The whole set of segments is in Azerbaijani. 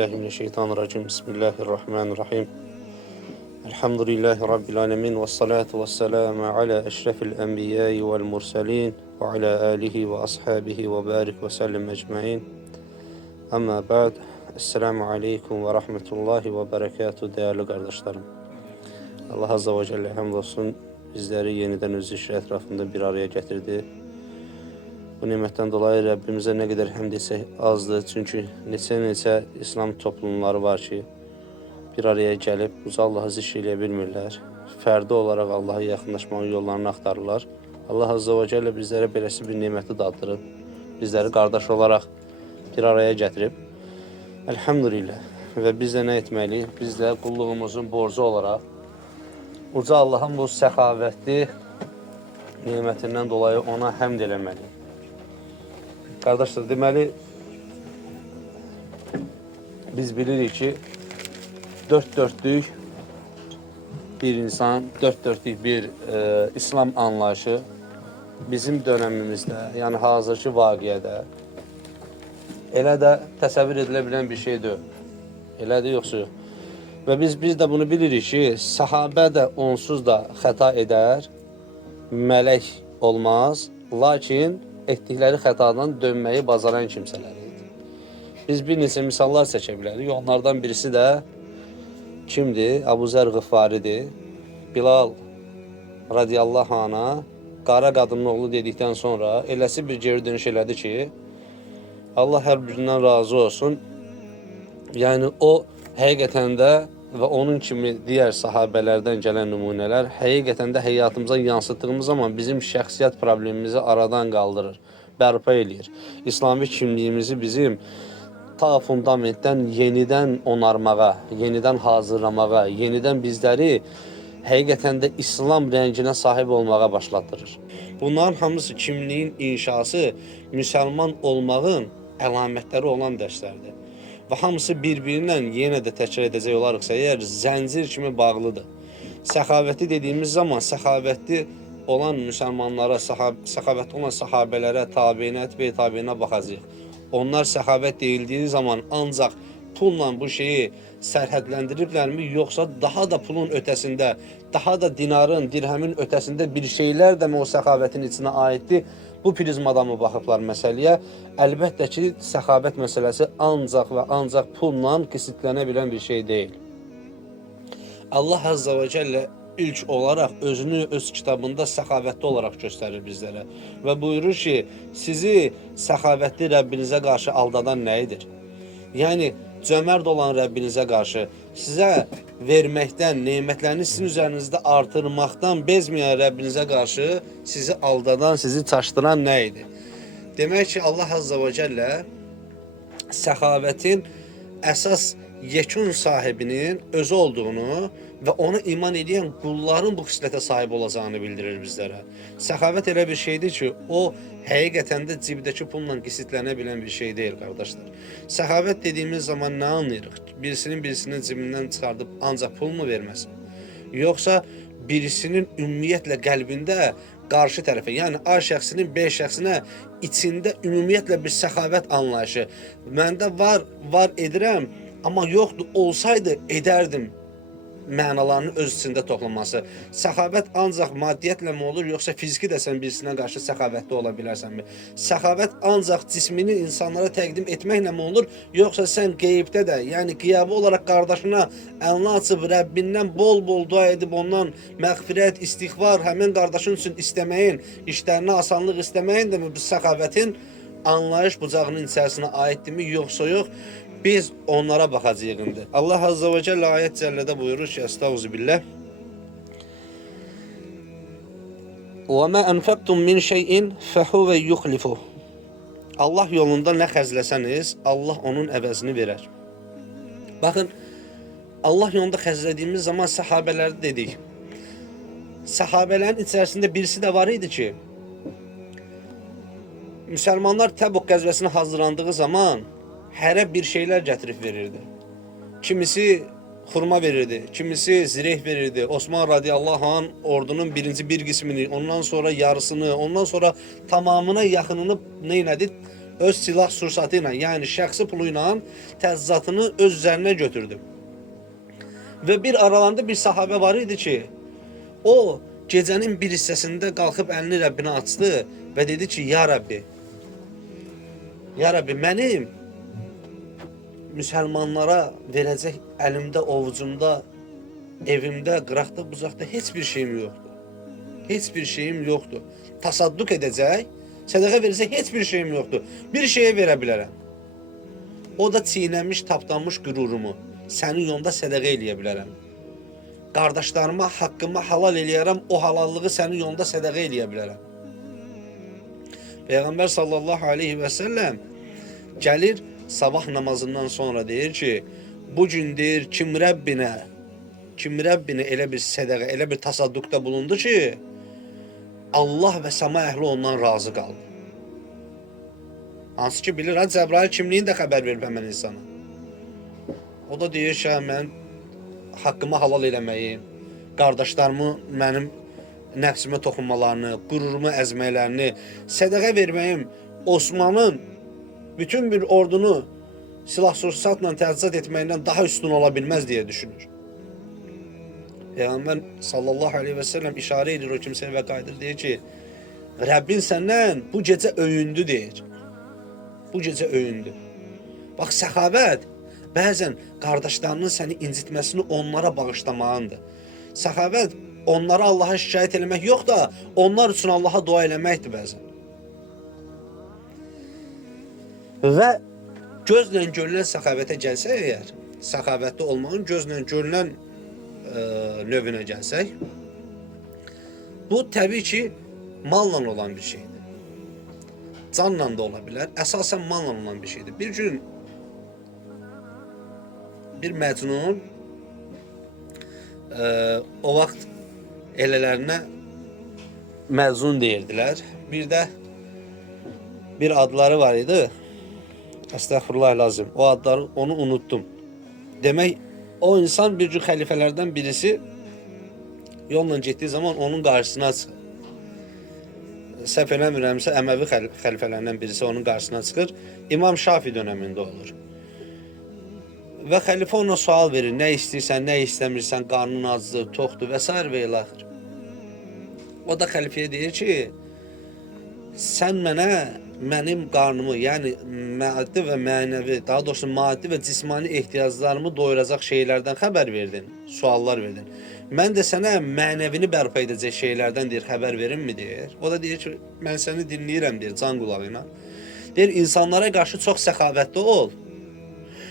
Euzubillahimineşşeytanirracim. Bismillahirrahmanirrahim. Elhamdülillahi Rabbil alemin. Ve salatu ve selamu ala eşrefil enbiyayı vel mursalin. Ve ala alihi ve ashabihi ve barik ve sellem ecmain. Amma ba'd. Esselamu aleyküm ve rahmetullahi ve berekatuhu değerli kardeşlerim. Allah Azze ve Celle hamdolsun bizleri yeniden öz işi etrafında bir araya getirdi. Bu nimetten dolayı Rabbimize ne kadar hamd etsek azdır. Çünkü neçə İslam toplumları var ki, bir araya gelip uca Allah'ı zikr edə bilmirlər. Fərdi olarak Allah'a yaxınlaşmanın yollarını axtarırlar. Allah Azze ve Celle bizlere belirli bir nimeti daddırıb, bizleri kardeş olarak bir araya getirib. Elhamdülillah. Ve biz de ne etmeliyiz? Biz de kulluğumuzun borcu olarak uca Allah'ın bu səxavətli nimetinden dolayı ona həmd eləməliyik. Kardeşler, deməli biz bilirik ki, dört dörtlük bir insan, dört dörtlük bir İslam anlayışı bizim dönemimizde, yani hazırki vaqiədə elə də təsəvvür edilə bilən bir şey deyil. Elədir, yoxsa yox. Və biz də bunu bilirik ki, sahabə də onsuz da xəta edər, mələk olmaz, lakin etdikləri xətadan dönməyi bacaran kimsələr idi. Biz bir neçə misallar çəkə bilərik. Onlardan birisi də kimdir? Əbu Zər Ğıfaridir. Bilal radiyallahu anha qara qadının oğlu dedikdən sonra eləsi bir geri dönüş elədi ki, Allah hər birindən razı olsun. Yəni o həqiqətən də və onun kimi digər sahabələrdən gələn nümunələr həqiqətən də həyatımıza yansıtdığımız zaman bizim şəxsiyyət problemimizi aradan qaldırır, bərpa eləyir. İslami kimliyimizi bizim ta fundamentdən yenidən onarmağa, yenidən hazırlamağa, yenidən bizləri həqiqətən də İslam rənginə sahib olmağa başlatdırır. Bunların hamısı kimliyin inşası, müsəlman olmağın əlamətləri olan dərslərdir. Və hamısı bir-birindən yenə də təkrar edəcək olarıqsa, əgər zəncir kimi bağlıdır. Səxavəti dediyimiz zaman səxavətli olan müsəlmanlara, səxavətli olan sahabələrə, tabiinə, ətbə-i tabiinə baxacaq. Onlar səxavət deyildiyi zaman ancaq pulla bu şeyi sərhədləndiriblərmi, yoxsa daha da pulun ötəsində, daha da dinarın, dirhəmin ötəsində bir şeylər də mi o səxavətin içinə aiddir? Bu prizmadan mı baxıblar məsələyə? Əlbəttə ki, səxavət məsələsi ancaq və ancaq pulla qisitlənə bilən bir şey deyil. Allah Azze ve Celle ilk olarak özünü öz kitabında səxavətli olarak göstərir bizlərə. Və buyurur ki, sizi səxavətli Rəbbinizə qarşı aldadan nə edir? Yəni, cömərd olan Rəbbinizə qarşı sizə verməkdən, nemətlərini sizin üzərinizdə artırmaqdan bezməyən Rəbbinizə qarşı sizi aldadan, sizi çaşdıran nə idi? Demək ki, Allah Azze ve Celle səxavətin əsas yekun sahibinin özü olduğunu və ona iman edən qulların bu xislətə sahib olacağını bildirir bizlərə. Səxavət elə bir şeydir ki, o həqiqətən də cibdəki pulla qisitlənə bilən bir şey deyil, qardaşlar. Səxavət dediyimiz zaman nə anlayırıq? Birisinin cibindən çıxardıb ancaq pul mu verməsin? Yoxsa birisinin ümumiyyətlə qəlbində qarşı tərəfə, yəni A şəxsinin B şəxsinə içində ümumiyyətlə bir səxavət anlayışı. Məndə var edirəm, amma yoxdur, olsaydı edərdim mənalarını öz içində toplaması. Səxavət ancaq maddiyyətlə mi olur, yoxsa fiziki də sən birisinə qarşı səxavətli ola bilərsənmi? Səxavət ancaq cismini insanlara təqdim etməklə mi olur, yoxsa sən qeybdə də, yəni qiyabi olaraq qardaşına əlini açıb Rəbbindən bol-bol dua edib ondan məğfirət, istiğfar, həmin qardaşın üçün istəməyin, işlərinə asanlıq istəməyin də mi bu səxavətin anlayış bucağının içərisinə aiddirmi, yoxsa yox? Biz onlara baxacağıq indi. Allah Azze ve Celle ayet cəllədə buyurur ki, Estağfirullah. وَمَا أَنْفَقْتُمْ مِنْ شَيْءٍ فَهُوَ يُخْلِفُهُ. Allah yolunda nə xərcləsəniz, Allah onun əvəzini verər. Baxın, Allah yolunda xərclədiyimiz zaman səhabələri dedik. Səhabələrin içərisində birisi də var idi ki, müsəlmanlar Təbuk qəzvəsinə hazırlandığı zaman hərə bir şeylər gətirib verirdi. Kimisi xurma verirdi, kimisi zireh verirdi. Osman radiyallahu anh ordunun bir qismini, ondan sonra yarısını, ondan sonra tamamına yaxınını neynədi? öz silah sursatı ilə, yəni şəxsi pulu ilə təchizatını öz üzərinə götürdü. Və bir aralarında bir sahabə var idi ki, o gecənin bir hissəsində qalxıb əlini Rəbbinə açdı və dedi ki, Ya Rəbbi, mənim müsəlmanlara verəcək əlimdə, ovucumda, evimdə, qıraqda, bucaqda heç bir şeyim yoxdur. Heç bir şeyim yoxdur. Tasadduq edəcək, sədəqə verəcək heç bir şeyim yoxdur. Bir şeyə verə bilərəm. O da çiğnənmiş, tapdanmış qürurumu sənin yolunda sədəqə eləyə bilərəm. Qardaşlarıma haqqımı halal eləyərəm, o halallığı sənin yolunda sədəqə eləyə bilərəm. Peyğəmbər sallallahu aleyhi və səlləm gəlir sabah namazından sonra deyir ki, bu gün deyir kim Rəbbinə elə bir sədəqə, elə bir tasadduqda bulundu ki, Allah və səma əhli ondan razı qaldı. Hansı ki bilir, Cəbrail kimliğini də xəbər verib həmən insana. O da deyir ki, mən haqqımı halal eləməyim, qardaşlarımı mənim nəfsimə toxunmalarını, qururumu əzməklərini, sədəqə verməyim, Osmanın bütün bir ordunu silah-sursatla təchizat etməyindən daha üstün ola bilməz deyə düşünür. Peyğəmbər sallallahu aleyhi və səlləm işarə edir o kimsəyə və qayıdır, deyir ki, Rəbbin səndən bu gecə öyündü deyir. Bu gecə öyündü. Bax, səxavət bəzən qardaşlarının səni incitməsini onlara bağışlamağındır. Səxavət onlara Allaha şikayət eləmək yox da, onlar üçün Allaha dua eləməkdir bəzən. Və gözlə görülən səxavətə gəlsə əgər, səxavətli olmağın gözlə görülən növünə gəlsək, bu təbii ki, malla olan bir şeydir. Canla da ola bilər, əsasən malla olan bir şeydir. Bir gün bir məcnun o vaxt elələrinə məcnun deyirdilər. Bir də bir adları var idi. Estağfurullah lazım. O adları onu unuttum. Demək, o insan bir gün xəlifələrdən birisi yolla getdiyi zaman onun qarşısına çıxır. Səhv eləmirəmsə, Əməvi xəlifələrindən birisi onun qarşısına çıxır. İmam Şafi dönəmində olur. Və xəlifə ona sual verir, nə istəyirsən, nə istəmirsən, qarnın acıdır, toxdur və s. və ilaxır. O da xəlifəyə deyir ki, sən mənə mənim qarnımı, yəni maddi və mənəvi, daha doğrusu maddi və cismani ehtiyaclarımı doyuracaq şeylərdən xəbər verdin, suallar verdin. Mən də sənə mənəvini bərpa edəcək şeylərdən deyir, xəbər verimmi deyir. O da deyir ki, mən səni dinləyirəm deyir, can qulağıyla. Deyir, insanlara qarşı çox səxavətli ol.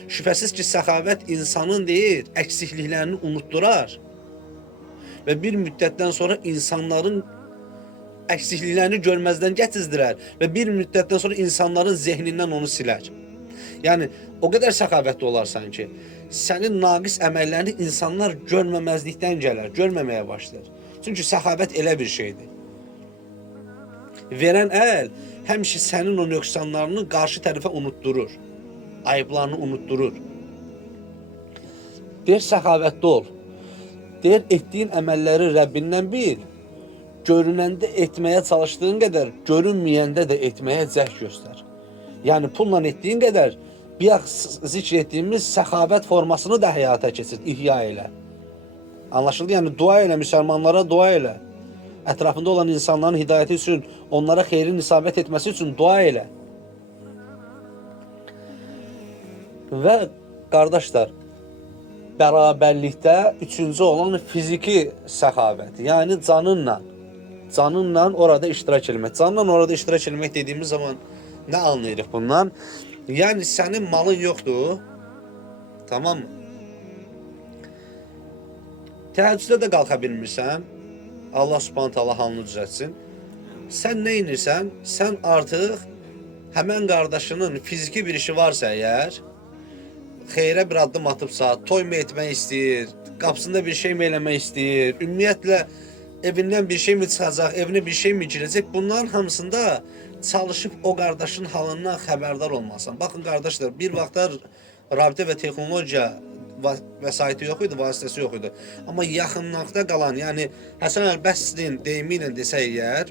Şübhəsiz ki, səxavət insanın deyir, əksikliklərini unutdurar. Və bir müddətdən sonra insanların əksikliklərini görməzdən gətizdirər və bir müddətdən sonra insanların zehnindən onu silər. Yəni, o qədər səxavətli olarsan ki, sənin naqis əməllərini insanlar görməməzlikdən gələr, görməməyə başlar. Çünki səxavət elə bir şeydir. Verən əl həmişə sənin o nöqsanlarını qarşı tərəfə unutdurur, ayıblarını unutdurur. Deyir, səxavətli ol. Deyir, etdiyin əməlləri Rəbbindən bil, görünəndə etməyə çalışdığın qədər, görünməyəndə də etməyə cəhd göstər. Yəni, pulla etdiyin qədər, bir zikr etdiyimiz səxavət formasını da həyata keçir, ihya elə. Anlaşıldı? Yəni, dua elə, müsəlmanlara dua elə. Ətrafında olan insanların hidayəti üçün, onlara xeyrin isabət etməsi üçün dua elə. Və qardaşlar, bərabərlikdə üçüncü olan fiziki səxavət, yəni canınla orada iştirak etmək. Canla orada iştirak etmək dediyimiz zaman nə anlayırıq bundan? Yəni sənin malın yoxdur, tamam mı? Təheccüdə də qalxa bilmirsən, Allah subhanət Allah halını düzəltsin. Sən nə inirsən? Sən artıq həmən qardaşının fiziki bir işi varsa əgər, xeyrə bir addım atıbsa, toyma etmək istəyir, qapısında bir şey mi eləmək istəyir, ümumiyyətlə evindən bir şey mi çıxacaq, evinə bir şey mi girəcək, bunların hamısında çalışıb o qardaşın halından xəbərdar olmalısan. Baxın qardaşlar, bir vaxtlar rabitə və texnologiya vəsaiti yox idi, vasitəsi yox idi. Amma yaxınlıqda qalan, yəni Həsən Əl-Bəsrin deyimi ilə desək əgər,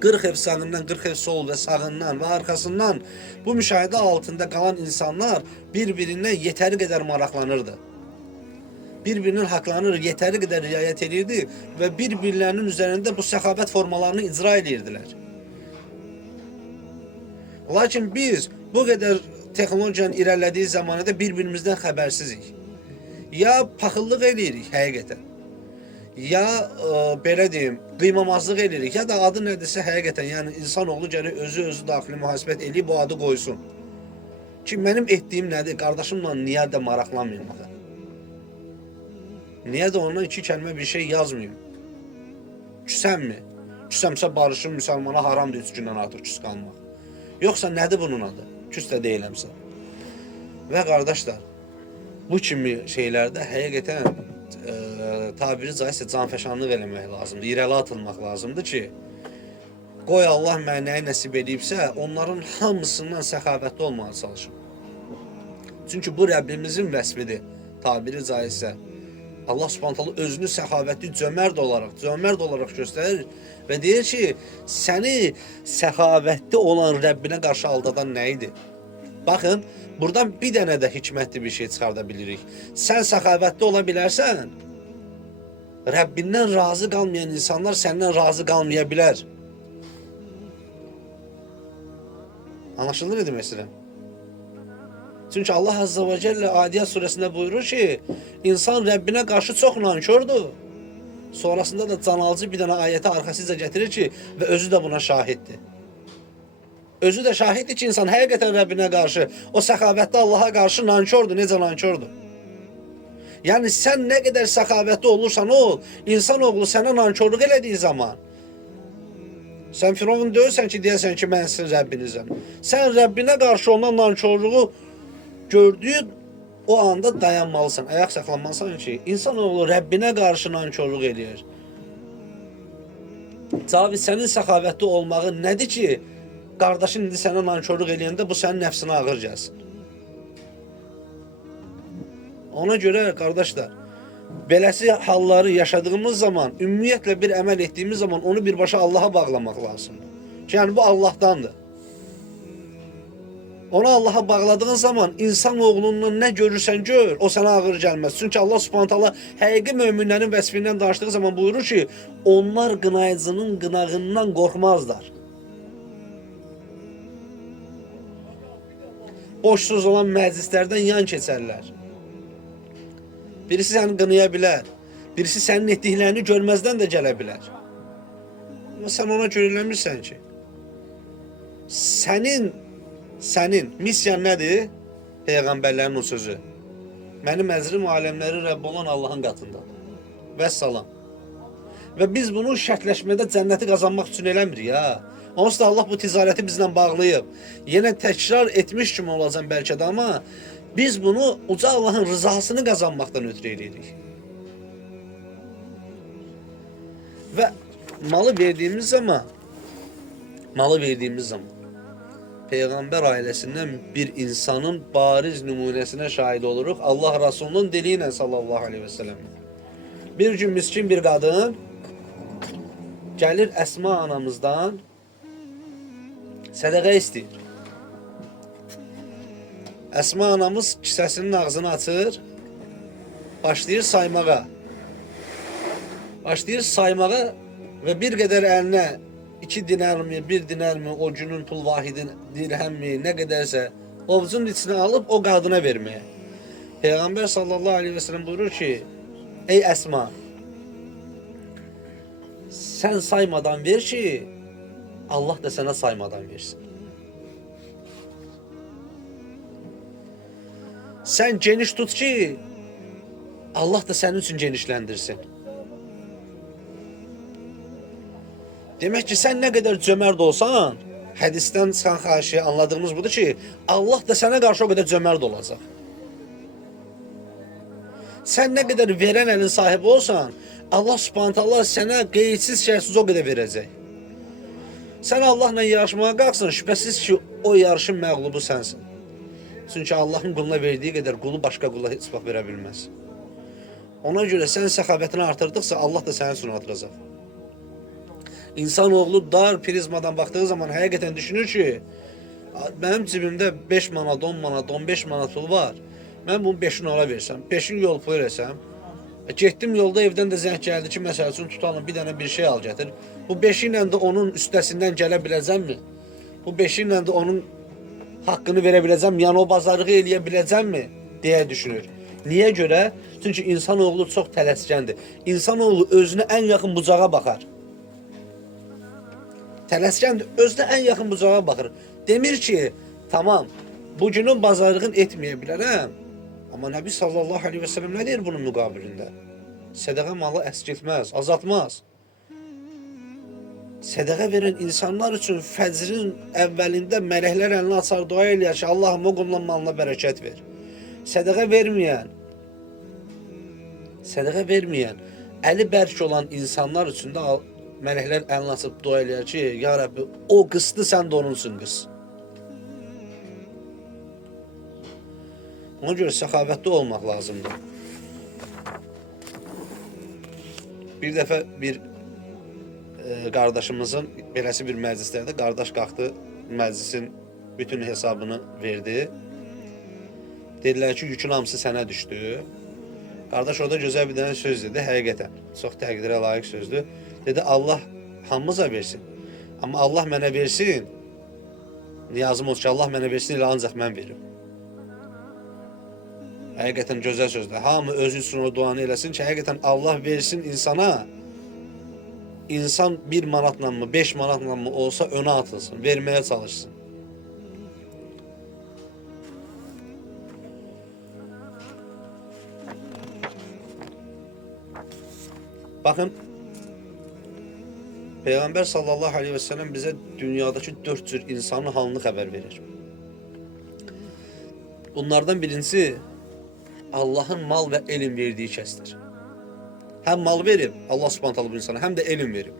40 ev sağından, 40 ev sol ve sağından ve arkasından bu müşahidə altında kalan insanlar birbirinden yeteri kadar maraqlanırdı. Birbirinin haklarını yeteri kadar riayet edirdi ve birbirlerinin üzerinde bu səxavət formalarını icra edirdilər. Lakin biz bu kadar texnolojiyanın irəlilədiyi zamanında birbirimizden xəbərsizik. Ya paxıllıq edirik həqiqətən, ya belə deyim, qiymamazlıq edirik, ya da adı nədirsə həqiqətən, yəni insanoğlu gərək özü daxili mühasibət eləyib bu adı qoysun. Ki mənim etdiyim nədir? Qardaşımla niyə də maraqlanmayım axı? Niyə də ondan iki kəlmə bir şey yazmayayım? Küsəmmi? Küsəmsə barışım, müsəlmana haramdır 3 gündən artıq küs qalmaq. Yoxsa nədir bunun adı? Küs də deyiləmsə. Və qardaşlar, bu kimi şeylərdə həqiqətən tabiri caizsə canfəşanlıq eləmək lazımdır, irəli atılmaq lazımdır ki, qoy Allah mənə nəyi nəsib edibsə, onların hamısından səxavətli olmağa çalışım. Çünki bu Rəbbimizin vəsfidir, tabiri caizsə. Allah Subhanahu özünü səxavətli, cömərd olaraq göstərir və deyir ki, səni səxavətli olan Rəbbinə qarşı aldadan nə idi? Baxın, buradan bir dənə də hikmətli bir şey çıxarda bilirik. Sən səxavətli ola bilərsən, Rəbbindən razı qalmayan insanlar səndən razı qalmaya bilər. Anlaşılır ne demək istəyirəm? Çünki Allah Azze ve Celle Adiyat suresinde buyurur ki, insan Rəbbinə qarşı çox nankördür. Sonrasında da canalcı bir dənə ayəti arxasıca getirir ki, və özü də buna şahiddir. Özü də şahiddir ki, insan həqiqətən Rəbbinə qarşı, o səxavətli Allaha qarşı nankördür, necə nankördür. Yəni sən nə qədər səxavətli olursan ol, insanoğlu sənə nankörlük elədiyi zaman, sən Firavun deyirsən ki, deyəsən ki, mən sizin Rəbbinizəm. Sən Rəbbinə qarşı ondan nankörlüğü gördüyün o anda dayanmalısan, ayaq saxlanmalısan ki, insanoğlu Rəbbinə qarşı nankörlük eləyir. Cavi, sənin səxavətli olmağın nədir ki, qardaşın indi sənə nankörlük eləyəndə bu sənin nəfsinə ağır gəlsin. Ona görə qardaşlar, beləsi halları yaşadığımız zaman, ümumiyyətlə bir əməl etdiyimiz zaman onu birbaşa Allaha bağlamaq lazımdır. Ki, yəni bu Allahdandır. Onu Allaha bağladığın zaman insan oğlundan nə görürsən gör, o sənə ağır gəlməz. Çünki Allah Subhanahu taala həqiqi möminlərin vəsfindən danışdığı zaman buyurur ki, onlar qınayıcının qınağından qorxmazlar. Boşsuz olan məclislərdən yan keçərlər. Birisi səni qınaya bilər. Birisi sənin etdiklərini görməzdən də gələ bilər. Ama sən ona görə eləmirsən ki. Sənin misyan nədir? Peyğəmbərlərin o sözü. Mənim əzrim aləmləri Rəbb olan Allahın qatındadır. Vəssalam. Və biz bunu şərtləşmədə cənnəti qazanmaq üçün eləmirik ya. Onsuz da Allah bu ticarəti bizlə bağlayıb. Yenə təkrar etmiş kimi olacaq bəlkə də, amma biz bunu uca Allahın rızasını qazanmaqdan ötürü edirik. Və malı verdiğimiz zaman Peyğəmbər ailəsindən bir insanın bariz nümunəsinə şahid oluruq. Allah Rasulunun dili ilə sallallahu aleyhi ve sellem. Bir gün miskin bir qadın gəlir Əsma anamızdan sədəqə istəyir. Əsma anamız kisəsinin ağzını açır, başlayır saymağa və bir qədər əlinə 2 dinərmi, 1 dinərmi, o günün pul vahidin dirhəmmi, nə qədərsə ovucun içine alıp o qadına verməyə. Peyğəmbər sallallahu aleyhi ve sellem buyurur ki, ey Əsma, sən saymadan ver ki, Allah da sana saymadan versin. Sen geniş tut ki Allah da senin için genişlendirsin. Demek ki sen ne kadar cömert olsan, hadisten çıxan xahişi anladığımız budur ki Allah da sana karşı o kadar cömert olacak. Sen ne kadar veren elin sahibi olsan, Allah Subhanahu Allah sana qeydsiz şərtsiz o kadar verəcək. Sen Allahla yarışmaya qalxsan, şübhəsiz ki o yarışın məğlubu sensin. Çünki Allahın quluna verdiği kadar qulu başqa qula heç vaxt verə bilməz. Ona görə sən səxavətini artırdıqca Allah da sənin üçün artıracaq. İnsanoğlu dar prizmadan baktığı zaman həqiqətən düşünür ki, benim cibimdə 5 manat, 10 manat, 15 manat pul var. Mən bunun 5'ini ona versəm, 5'ini yol pul versəm, getdim yolda evdən də zəng gəldi ki, məsəl üçün tutalım bir dənə bir şey al gətir. Bu 5'i ilə də onun üstəsindən gələ biləcəmmi? Bu 5'i ilə də onun haqqını verə biləcəm, yəni o bazarlığı eləyə biləcəmmi deyə düşünür. Niyə görə? Çünki insanoğlu çox tələskəndir. İnsanoğlu özünə ən yaxın bucağa baxar. Tələskəndir, özünə ən yaxın bucağa baxır. Demir ki, tamam, bugünün bazarlığını etməyə bilərəm. Amma Nəbi sallallahu aleyhi ve sellem nə deyir bunun müqabilində? Sədəqə malı əskiltməz, azaltmaz. Sədəqə verən insanlar üçün fəcrin əvvəlində mələklər əlini açar, dua eləyər ki, Allahım o qulun malına bərəkət ver. Sədəqə verməyən, əli bərk olan insanlar üçün də mələklər əlini açıb dua eləyər ki, ya Rəbbi, o qısdı, sən də onun üçün qıs. Ona görə səxavətli olmaq lazımdır. Bir dəfə bir qardaşımızın beləsi bir məclislərdə qardaş qalxdı, məclisin bütün hesabını verdi. Dedilər ki, yükün hamısı sənə düşdü. Qardaş orada gözəl bir dənə söz dedi, həqiqətən. Çox təqdirə layiq sözdür. Dedi, Allah hamımıza versin. Amma Allah mənə versin, niyazım olsun ki, Allah mənə versin, elə ancaq mən verim. Həqiqətən gözəl sözdür. Hamı özü üçün o duanı eləsin ki, həqiqətən Allah versin insana. İnsan 1 manatla mı, 5 manatla mı olsa önə atılsın, verməyə çalışsın. Bakın, Peygamber sallallahu aleyhi ve sellem bize dünyadaki 4 cür insanın halını haber verir. Bunlardan birincisi Allah'ın mal ve elm verdiği kəsdir. Hem mal verib, Allah subhanahu bu insana, hem de elm verib.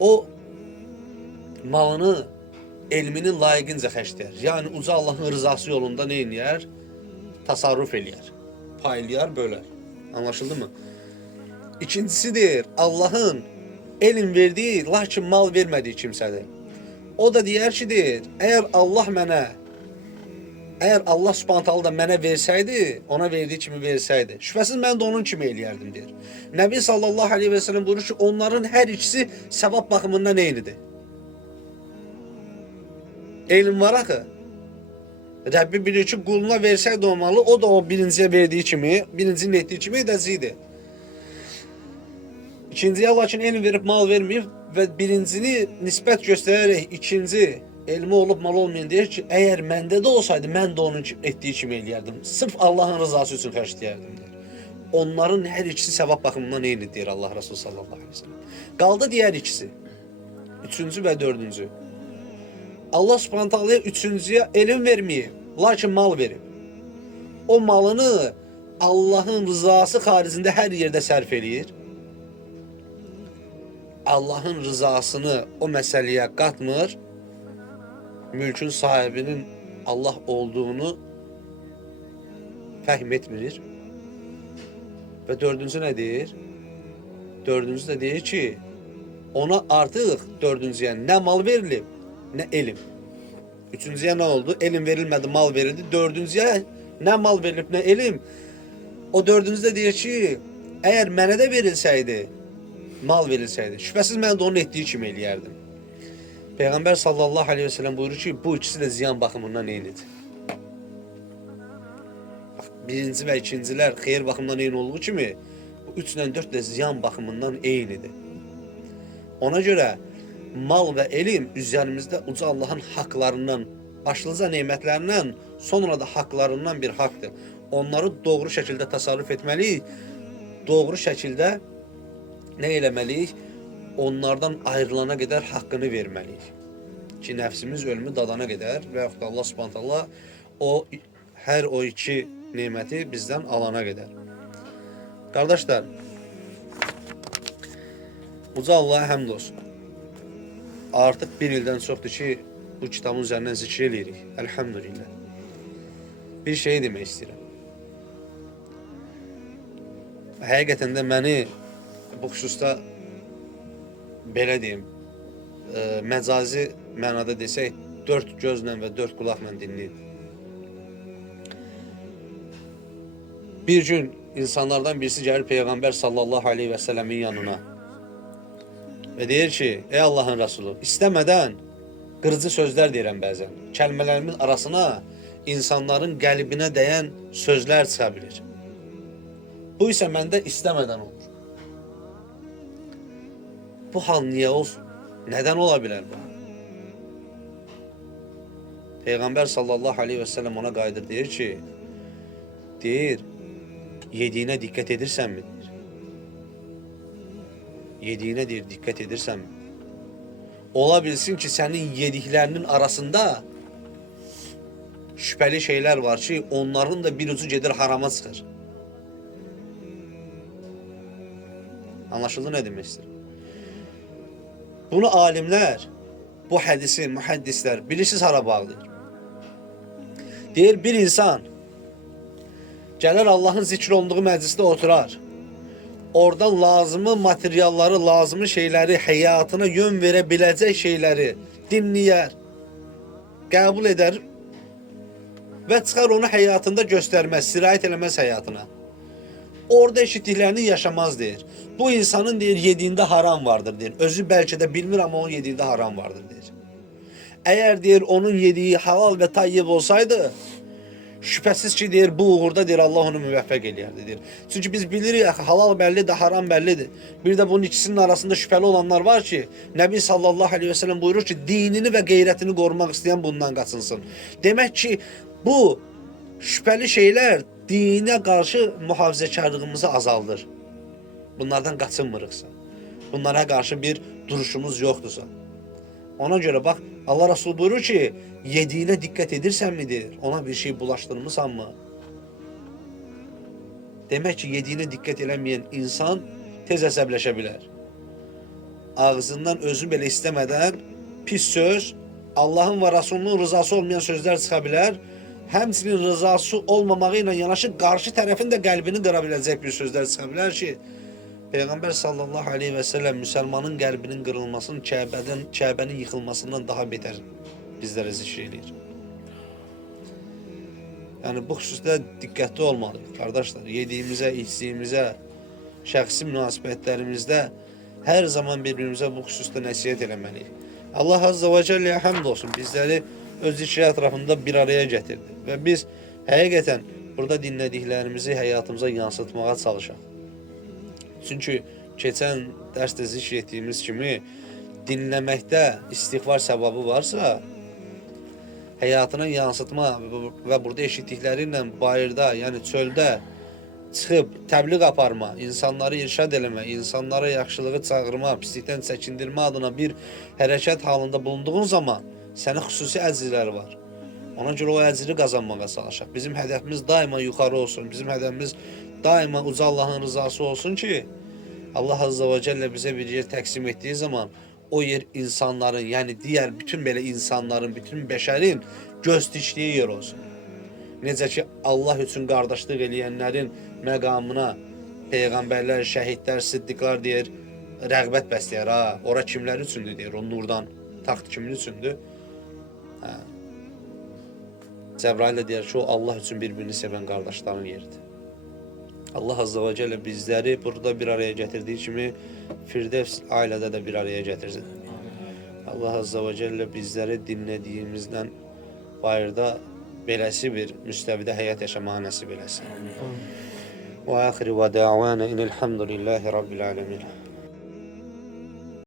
O malını, elmini layiqincə xərcləyər. Yəni uca Allahın rızası yolunda nə edir? Tasarruf eləyər, paylayar, bölər. Anlaşıldı mı? İkincisidir, Allah'ın elm verdiği, lakin mal vermədiyi kimsədir. O da deyər ki, eğer Allah subhanahu da mənə versəydi, ona verdiği kimi versəydi, şübhəsiz mən də onun kimi eləyərdim, deyir. Nəbi sallallahu aleyhi ve sellem buyurur ki, onların hər ikisi sevap baxımından eynidir. Elm var axı. Rəbbi bilir ki, quluna versəydi o malı, o da o birinciyə verdiği kimi, birincinin etdiyi kimi edəcəkdi. İkinciyə lakin elm verib mal verməyib və birincini nisbət göstərərək ikinci elmi olub mal olmayan deyir ki, eğer məndə də olsaydı, mən də onun etdiyi kimi eləyərdim. Sırf Allah'ın rızası üçün xərcləyərdim, deyir. Onların hər ikisi sevap baxımından eyni, deyir Allah Resulü sallallahu aleyhi ve sellem. Qaldı diğer ikisi. Üçüncü və dördüncü. Allah subhanahu ta'ala'ya üçüncüyə elm verməyib, lakin mal verib. O malını Allah'ın rızası xaricində hər yerdə sərf eləyir. Allah'ın rızasını o məsələyə qatmır. Mülkün sahibinin Allah olduğunu fəhm etmir. Və dördüncü nə deyir? Dördüncü də deyir ki, ona artıq dördüncüyə nə mal verilib, nə elm. Üçüncüyə nə oldu? Elm verilmədi, mal verildi. Dördüncüyə nə mal verilib, nə elm. O dördüncü də deyir ki, əgər mənə də verilsəydi, mal verilsəydi, şübhəsiz mən də onun etdiyi kimi eləyərdim. Peygamber sallallahu aleyhi ve sellem buyurur ki, bu ikisi de ziyan baxımından eynidir. Birinci və ikincilər xeyir baxımından eyni olduğu kimi, bu 3 ilə 4 də ziyan baxımından eynidir. Ona görə mal və elm üzərimizdə uca Allahın haqlarından, başlıca nemətlərindən, sonra da haqlarından bir haqdır. Onları doğru şəkildə təsarruf etməliyik, doğru şəkildə nə eləməliyik? Onlardan ayrılana qədər haqqını verməliyik. Ki, nəfsimiz ölümü dadana qədər və yaxud Allah subhanahu Allah hər o iki neməti bizdən alana qədər. Qardaşlar, uca Allah'a həmd olsun. Artıq 1 ildən çoxdur ki, bu kitabın üzərindən zikr eləyirik. Elhamdülillah. Bir şey demək istəyirəm. Həqiqətən də məni bu xüsusda belə deyim, məcazi mənada desək, 4 gözlə və 4 qulaqla dinləyin. Bir gün insanlardan birisi gəlir Peyğəmbər sallallahu aleyhi və səlləmin yanına və deyir ki, ey Allahın Rəsulu, istəmədən qırıcı sözlər deyirəm bəzən. Kəlmələrimin arasına insanların qəlbinə dəyən sözlər çıxa bilir. Bu isə məndə istəmədən olur. Bu hal niyə olsun? Nədən ola bilər bu? Peyğəmbər sallallahu aleyhi və səlləm ona qayıdır, deyir ki, yediyinə diqqət edirsənmi? Yediyinə deyir, diqqət edirsənmi? Ola bilsin ki, sənin yediklərinin arasında şübhəli şeylər var ki, onların da bir ucu gedir harama çıxır. Anlaşıldı nə demək istəyir? Bunu alimlər, bu hədisi, mühəddislər bilirsiniz hara bağlayır? Deyir, bir insan gələr Allahın zikr olunduğu məclisdə oturar. Oradan lazımı materialları, lazımı şeyləri, həyatına yön verə biləcək şeyləri dinləyər, qəbul edər və çıxar onu həyatında göstərməz, sirayət eləməz həyatına. Orada eşitdiklərini yaşamaz deyir. Bu insanın deyir, yediyində haram vardır deyir. Özü bəlkə də bilmir, amma onun yediyində haram vardır deyir. Əgər deyir, onun yediyi halal və tayyib olsaydı, şübhəsiz ki, deyir, bu uğurda deyir, Allah onu müvəffəq eləyərdi deyir. Çünki biz bilirik, halal bəllidir, haram bəllidir. Bir də bunun ikisinin arasında şübhəli olanlar var ki, Nəbi sallallahu aleyhi və səlləm buyurur ki, dinini və qeyrətini qorumaq istəyən bundan qaçınsın. Demək ki, bu şübhəli şeylər dinə qarşı mühafizəkarlığımızı azaldır. Bunlardan qaçınmırıqsa, bunlara qarşı bir duruşumuz yoxdursa. Ona görə bax, Allah Resulü buyurur ki, yediyinə diqqət edirsənmi deyir, ona bir şey bulaşdırmısanmı? Demək ki, yediyinə diqqət eləməyən insan tez əsəbləşə bilər. Ağzından özü belə istəmədən pis söz, Allahın və Rasulunun rızası olmayan sözlər çıxa bilər. Həmçinin rızası olmamağı ilə yanaşı qarşı tərəfin də qəlbini qıra biləcək bir sözlər çıxa bilər ki, Peyğəmbər sallallahu aleyhi və səlləm müsəlmanın qəlbinin qırılmasının, Kəbənin yıxılmasından daha betər bizlərə zikr edir. Yəni bu xüsusda diqqətli olmalıyıq qardaşlar. Yediyimizə, içdiyimizə, şəxsi münasibətlərimizdə hər zaman bir-birimizə bu xüsusda nəsihət eləməliyik. Allah Azza və Cəlləyə həmd olsun, bizləri öz zikri ətrafında bir araya gətirdi və biz həqiqətən burada dinlədiklərimizi həyatımıza yansıtmağa çalışaq. Çünki keçən dərsdə zikr etdiyimiz kimi dinləməkdə istiğfar səvabı varsa, həyatına yansıtma və burada eşitdikləri ilə bayırda, yəni çöldə çıxıb təbliğ aparma, insanları irşad eləmə, insanlara yaxşılığı çağırma, pislikdən çəkindirmə adına bir hərəkət halında bulunduğun zaman sənə xüsusi əcrlər var. Ona görə o əcri qazanmağa çalışaq. Bizim hədəfimiz daima yuxarı olsun, bizim hədəfimiz daima uca Allahın rızası olsun ki, Allah Azza və Cəllə bizə bir yer təqsim etdiyi zaman o yer insanların, yəni digər bütün belə insanların, bütün bəşərin göz dikdiyi yer olsun. Necə ki, Allah üçün qardaşlıq eləyənlərin məqamına peyğəmbərlər, şəhidlər, siddiqlar deyir, rəğbət bəsləyər. Ora kimlər üçündür deyir, o nurdan taxt kimin üçündür? Cəbrail də deyir ki, o Allah üçün bir-birini sevən qardaşların yeridir. Allah Azza və Cəllə bizləri burada bir araya gətirdiyi kimi Firdevs ailədə də bir araya gətirsin. Allah Azza və Cəllə bizləri dinlədiyimizdən bayırda beləsi bir müstəvidə həyat yaşamağa nəsib eləsin. Və axiri və dəvənə inilhamdülillahi rabbil alemin.